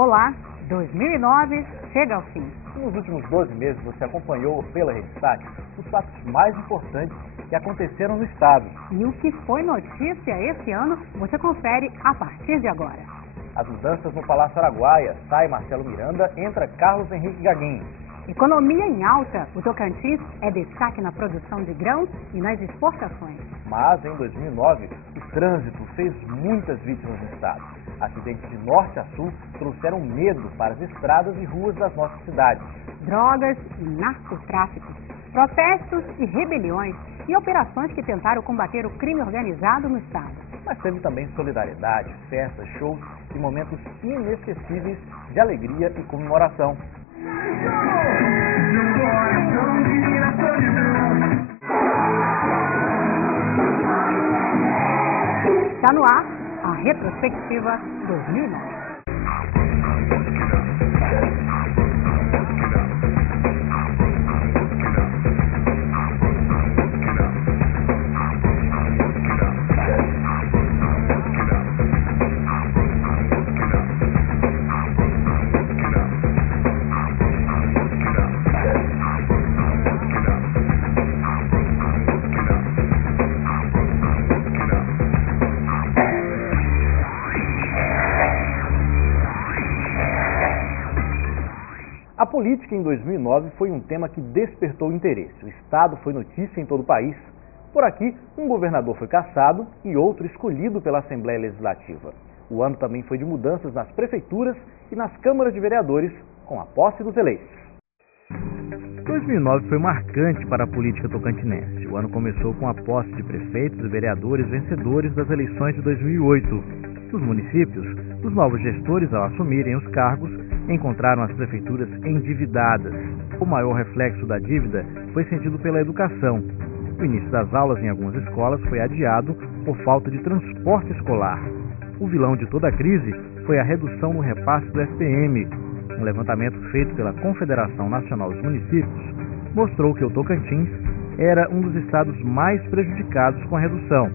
Olá, 2009 chega ao fim. Nos últimos 12 meses você acompanhou pela Rede os fatos mais importantes que aconteceram no Estado. E o que foi notícia esse ano, você confere a partir de agora. As mudanças no Palácio Araguaia, sai Marcelo Miranda, entra Carlos Henrique Gaguinho. Economia em alta, o Tocantins é destaque na produção de grãos e nas exportações. Mas em 2009, o trânsito fez muitas vítimas no Estado. Acidentes de norte a sul trouxeram medo para as estradas e ruas das nossas cidades. Drogas e narcotráfico, protestos e rebeliões e operações que tentaram combater o crime organizado no Estado. Mas teve também solidariedade, festas, shows e momentos inesquecíveis de alegria e comemoração. Está no ar a retrospectiva 2009. A política em 2009 foi um tema que despertou interesse. O Estado foi notícia em todo o país. Por aqui, um governador foi cassado e outro escolhido pela Assembleia Legislativa. O ano também foi de mudanças nas prefeituras e nas câmaras de vereadores, com a posse dos eleitos. 2009 foi marcante para a política tocantinense. O ano começou com a posse de prefeitos e vereadores vencedores das eleições de 2008. Nos municípios, os novos gestores, ao assumirem os cargos, encontraram as prefeituras endividadas. O maior reflexo da dívida foi sentido pela educação. O início das aulas em algumas escolas foi adiado por falta de transporte escolar. O vilão de toda a crise foi a redução no repasse do FPM. Um levantamento feito pela Confederação Nacional dos Municípios mostrou que o Tocantins era um dos estados mais prejudicados com a redução.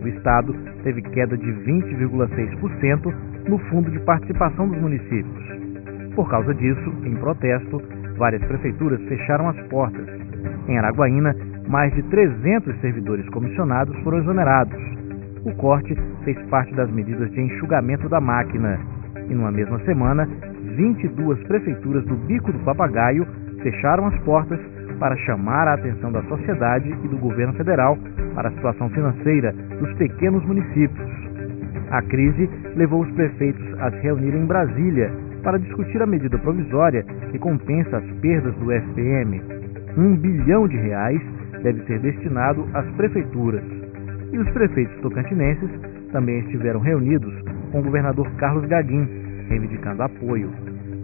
O estado teve queda de 20,6% no fundo de participação dos municípios. Por causa disso, em protesto, várias prefeituras fecharam as portas. Em Araguaína, mais de 300 servidores comissionados foram exonerados. O corte fez parte das medidas de enxugamento da máquina. E numa mesma semana, 22 prefeituras do Bico do Papagaio fecharam as portas para chamar a atenção da sociedade e do governo federal para a situação financeira dos pequenos municípios. A crise levou os prefeitos a se reunirem em Brasília para discutir a medida provisória que compensa as perdas do FPM. R$1 bilhão deve ser destinado às prefeituras. E os prefeitos tocantinenses também estiveram reunidos com o governador Carlos Gaguinho, reivindicando apoio.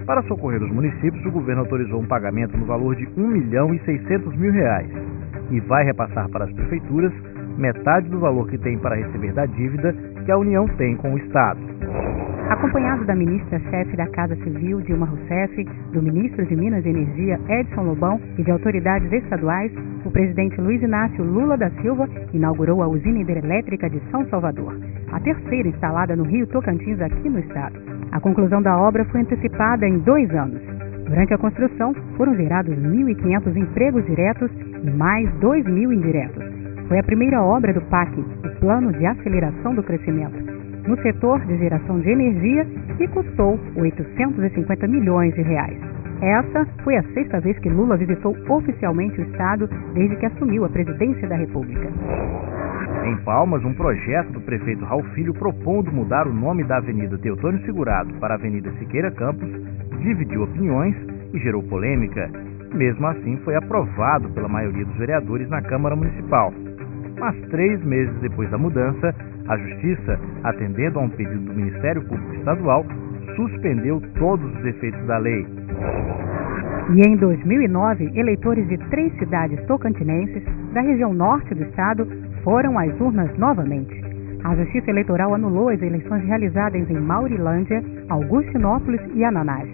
Para socorrer os municípios, o governo autorizou um pagamento no valor de R$1.600.000 e vai repassar para as prefeituras metade do valor que tem para receber da dívida que a União tem com o Estado. Acompanhado da ministra-chefe da Casa Civil, Dilma Rousseff, do ministro de Minas e Energia, Edson Lobão, e de autoridades estaduais, o presidente Luiz Inácio Lula da Silva inaugurou a usina hidrelétrica de São Salvador, a terceira instalada no Rio Tocantins, aqui no estado. A conclusão da obra foi antecipada em 2 anos. Durante a construção, foram gerados 1.500 empregos diretos e mais 2.000 indiretos. Foi a primeira obra do PAC, o Plano de Aceleração do Crescimento, no setor de geração de energia e custou R$850 milhões. Essa foi a 6ª vez que Lula visitou oficialmente o estado desde que assumiu a presidência da República. Em Palmas, um projeto do prefeito Raul Filho propondo mudar o nome da Avenida Teotônio Segurado para a Avenida Siqueira Campos dividiu opiniões e gerou polêmica. Mesmo assim, foi aprovado pela maioria dos vereadores na Câmara Municipal. Mas 3 meses depois da mudança, a Justiça, atendendo a um pedido do Ministério Público Estadual, suspendeu todos os efeitos da lei. E em 2009, eleitores de 3 cidades tocantinenses da região norte do estado foram às urnas novamente. A Justiça Eleitoral anulou as eleições realizadas em Maurilândia, Augustinópolis e Ananás.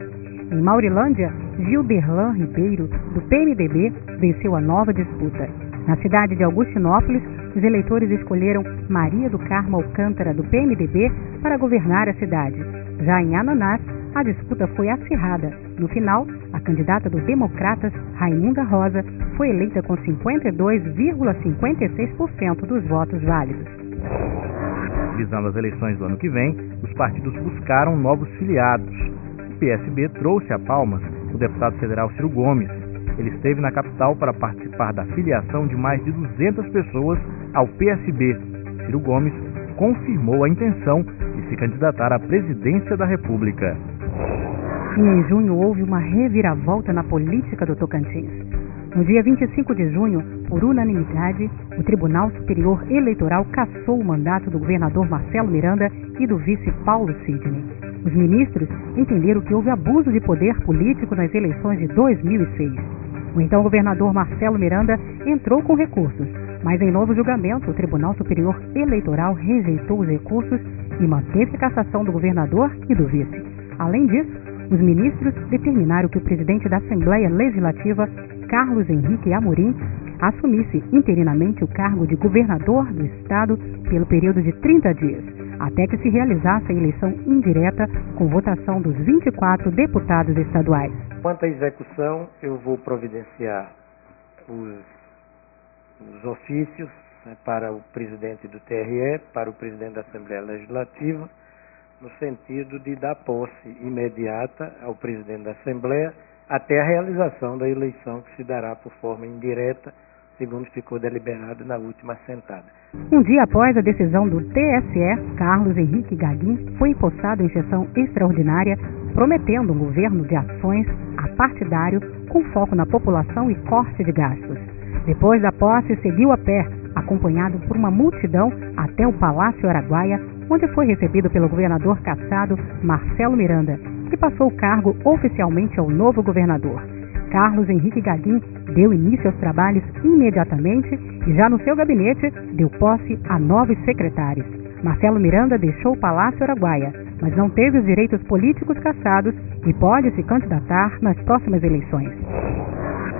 Em Maurilândia, Gilderlan Ribeiro, do PMDB, venceu a nova disputa. Na cidade de Augustinópolis, os eleitores escolheram Maria do Carmo Alcântara, do PMDB, para governar a cidade. Já em Ananás, a disputa foi acirrada. No final, a candidata do Democratas, Raimunda Rosa, foi eleita com 52,56% dos votos válidos. Visando as eleições do ano que vem, os partidos buscaram novos filiados. O PSB trouxe a Palmas o deputado federal Ciro Gomes. Ele esteve na capital para participar da filiação de mais de 200 pessoas ao PSB. Ciro Gomes confirmou a intenção de se candidatar à presidência da República. E em junho houve uma reviravolta na política do Tocantins. No dia 25 de junho, por unanimidade, o Tribunal Superior Eleitoral cassou o mandato do governador Marcelo Miranda e do vice Paulo Sidney. Os ministros entenderam que houve abuso de poder político nas eleições de 2006. O então governador Marcelo Miranda entrou com recursos, mas em novo julgamento, o Tribunal Superior Eleitoral rejeitou os recursos e manteve a cassação do governador e do vice. Além disso, os ministros determinaram que o presidente da Assembleia Legislativa, Carlos Henrique Amorim, assumisse interinamente o cargo de governador do estado pelo período de 30 dias, até que se realizasse a eleição indireta com votação dos 24 deputados estaduais. Quanto à execução, eu vou providenciar os ofícios para o presidente do TRE, para o presidente da Assembleia Legislativa, no sentido de dar posse imediata ao presidente da Assembleia até a realização da eleição que se dará por forma indireta, segundo ficou deliberado na última assentada. Um dia após a decisão do TSE, Carlos Henrique Gaguin foi empossado em sessão extraordinária, prometendo um governo de ações apartidário com foco na população e corte de gastos. Depois da posse, seguiu a pé, acompanhado por uma multidão até o Palácio Araguaia, onde foi recebido pelo governador cassado Marcelo Miranda, que passou o cargo oficialmente ao novo governador. Carlos Henrique Gaguin deu início aos trabalhos imediatamente e já no seu gabinete deu posse a 9 secretários. Marcelo Miranda deixou o Palácio Araguaia, mas não teve os direitos políticos cassados e pode se candidatar nas próximas eleições.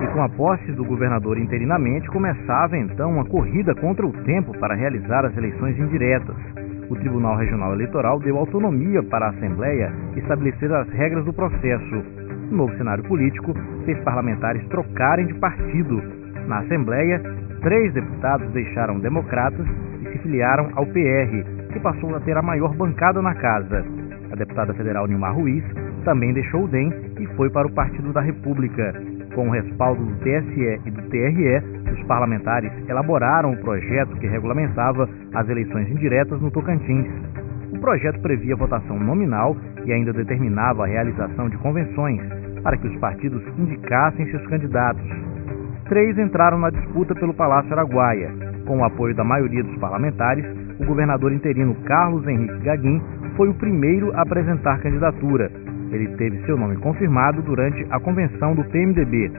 E com a posse do governador interinamente, começava então uma corrida contra o tempo para realizar as eleições indiretas. O Tribunal Regional Eleitoral deu autonomia para a Assembleia estabelecer as regras do processo. O novo cenário político fez parlamentares trocarem de partido. Na Assembleia, 3 deputados deixaram Democratas e se filiaram ao PR, que passou a ter a maior bancada na casa. A deputada federal Nilmar Ruiz também deixou o DEM e foi para o Partido da República. Com o respaldo do TSE e do TRE, os parlamentares elaboraram o projeto que regulamentava as eleições indiretas no Tocantins. O projeto previa votação nominal e ainda determinava a realização de convenções para que os partidos indicassem seus candidatos. 3 entraram na disputa pelo Palácio Araguaia. Com o apoio da maioria dos parlamentares, o governador interino Carlos Henrique Gaguin foi o primeiro a apresentar candidatura. Ele teve seu nome confirmado durante a convenção do PMDB.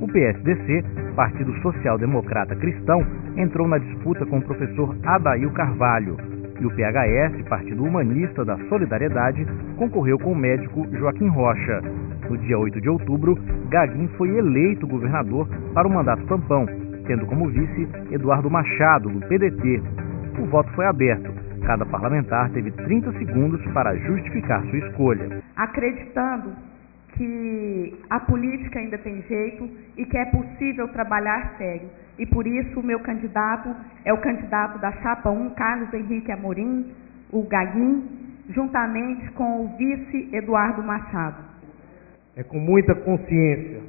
O PSDC, Partido Social Democrata Cristão, entrou na disputa com o professor Adail Carvalho. E o PHS, Partido Humanista da Solidariedade, concorreu com o médico Joaquim Rocha. No dia 8 de outubro, Gaguin foi eleito governador para o mandato tampão, tendo como vice Eduardo Machado, do PDT. O voto foi aberto. Cada parlamentar teve 30 segundos para justificar sua escolha. Acreditando que a política ainda tem jeito e que é possível trabalhar sério. E por isso o meu candidato é o candidato da chapa 1, Carlos Henrique Amorim, o Gaguin, juntamente com o vice Eduardo Machado. É com muita consciência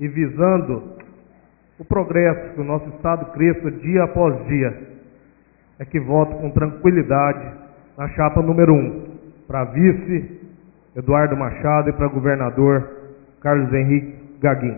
e visando o progresso que o nosso Estado cresça dia após dia, é que voto com tranquilidade na chapa número 1, para vice Eduardo Machado e para governador Carlos Henrique Gaguin.